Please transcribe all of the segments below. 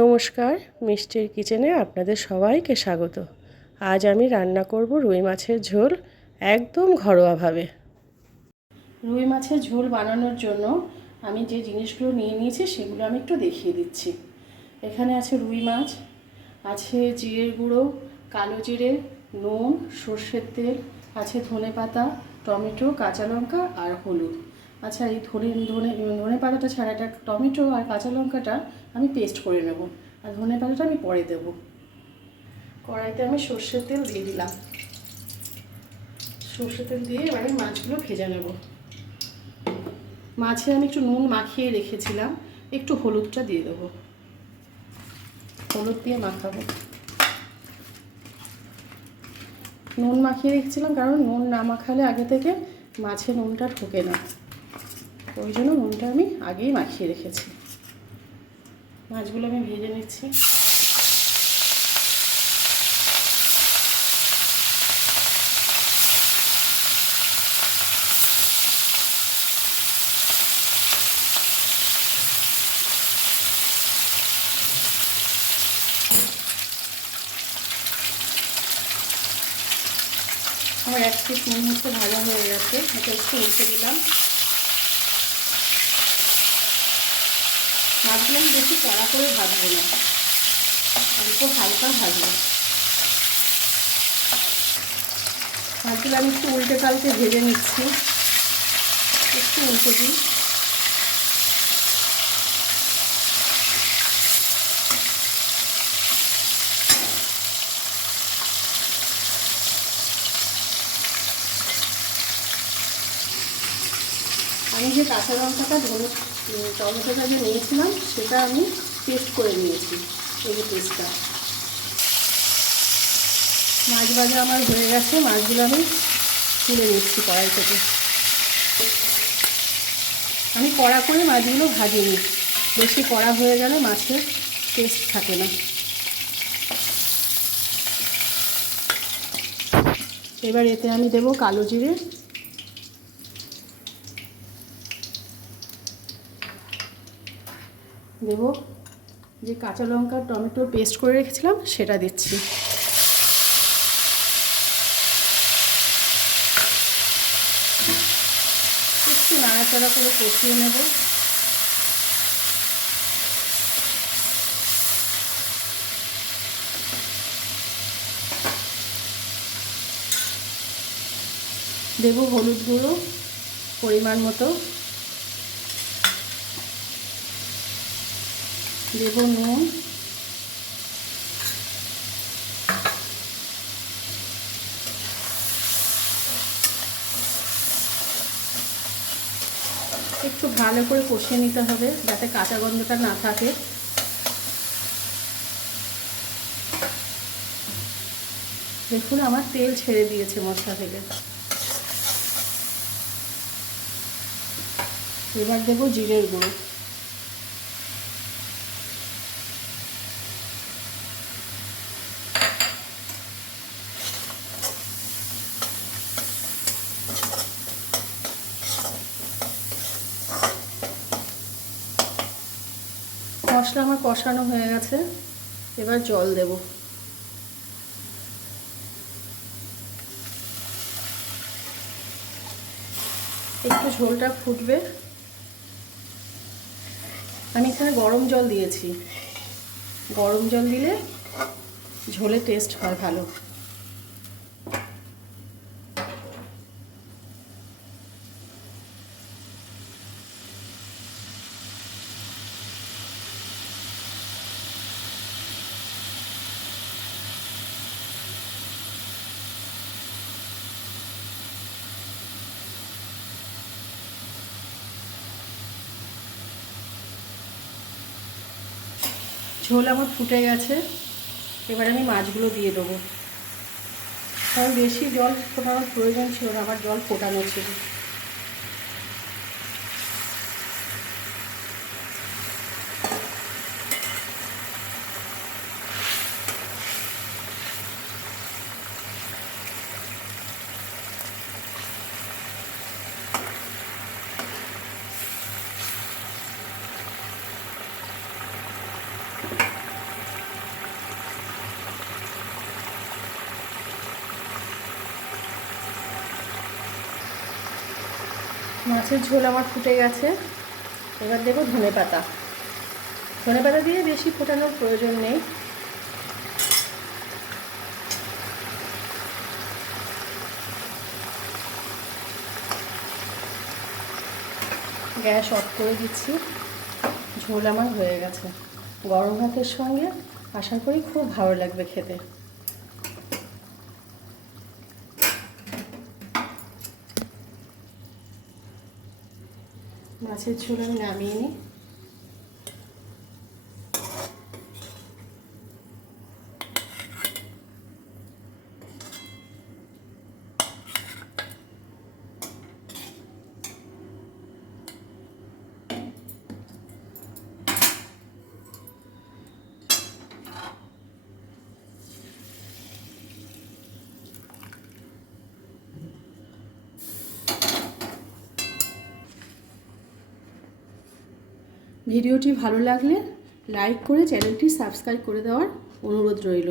নমস্কার, মিষ্টির কিচেনে আপনাদের সবাইকে স্বাগত। আজ আমি রান্না করব রুই মাছের ঝোল, একদম ঘরোয়াভাবে। রুই মাছের ঝোল বানানোর জন্য আমি যে জিনিসগুলো নিয়ে নিয়েছি সেগুলো আমি একটু দেখিয়ে দিচ্ছি। এখানে আছে রুই মাছ, আছে জিরের গুঁড়ো, কালো জিরে, নুন, সর্ষের তেল, আছে ধনেপাতা, টমেটো, কাঁচা লঙ্কা আর হলুদ। আচ্ছা, এই ধনে পাতাটা ছাড়া এটা টমেটো আর কাঁচা লঙ্কাটা আমি পেস্ট করে নেব, আর ধনে পাতাটা আমি পরে দেবো। কড়াইতে আমি সর্ষের তেল দিয়ে দিলাম। সর্ষের তেল দিয়ে এবারে মাছগুলো ভেজে নেব। মাছে আমি একটু নুন মাখিয়ে রেখেছিলাম, একটু হলুদটা দিয়ে দেবো। হলুদ দিয়ে মাখাবো। নুন মাখিয়ে রেখেছিলাম কারণ নুন না মাখালে আগে থেকে মাছে নুনটা ঢোকে না, ওই জন্য নুনটা আমি আগেই মাখিয়ে রেখেছি। মাছগুলো আমি ভেজে নিচ্ছি। আমার এক পিস নুন মতো ভালো হয়ে গেছে, এটা একটু উল্টে দিলাম। মাছগুলো আমি বেশি কড়া করে ভাজবো না, অল্প হালকা ভাজবো। মাছগুলো আমি একটু উল্টে পাল্টে ভেজে নিচ্ছি, একটু উল্টে দিই। আমি যে কাঁচা লঙ্কাটা টমেটোটা যে নিয়েছিলাম সেটা আমি পেস্ট করে নিয়েছি, এই যে পেস্টটা। মাছ ভাজা আমার হয়ে গেছে, মাছগুলো আমি তুলে নিচ্ছি কড়াই থেকে। আমি কড়া করে মাছগুলো ভাজিনি, বেশি কড়া হয়ে গেলে মাছের টেস্ট থাকে না। এবার এতে আমি দেবো কালো জিরে, দেব যে কাঁচা লঙ্কা টমেটো পেস্ট করে রেখেছিলাম সেটা দিচ্ছি। একটু নাড়াচাড়া করে কষিয়ে নেব। দেব হলুদ গুঁড়ো পরিমাণ মতো, দেব নুন, একটু ভালো করে কষিয়ে নিতে হবে যাতে কাঁচা গন্ধটা না থাকে। দেখুন আমার তেল ছেড়ে দিয়েছে মশলা থেকে। এবার দেব জিরের গুঁড়ো, মশলা আমার কষানো হয়ে গেছে। এবার জল দেব। একটু ঝোলটা ফুটবে। আমি এখানে গরম জল দিয়েছি, গরম জল দিলে ঝোলের টেস্ট হয় ভালো। ঝোল আমার ফুটে গেছে, এবার আমি মাছগুলো দিয়ে দেবো। কারণ বেশি জল ফোটানোর প্রয়োজন ছিল না, আমার জল ফোটানো ছিল। মাছের ঝোল আমার ফুটে গেছে। এবার দেবো ধনেপাতা। ধনেপাতা দিয়ে বেশি ফোটানোর প্রয়োজন নেই। গ্যাস অফ করে দিচ্ছি। ঝোল আমার হয়ে গেছে। গরম ভাতের সঙ্গে আশা করি খুব ভালো লাগবে খেতে। মাছের ঝোল আমি নামিয়ে নিই। ভিডিওটি ভালো লাগলে লাইক করে চ্যানেলটি সাবস্ক্রাইব করে দেওয়ার অনুরোধ রইল।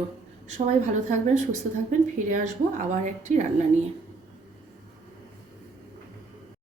সবাই ভালো থাকবেন, সুস্থ থাকবেন। ফিরে আসবো আবার একটি রান্না নিয়ে।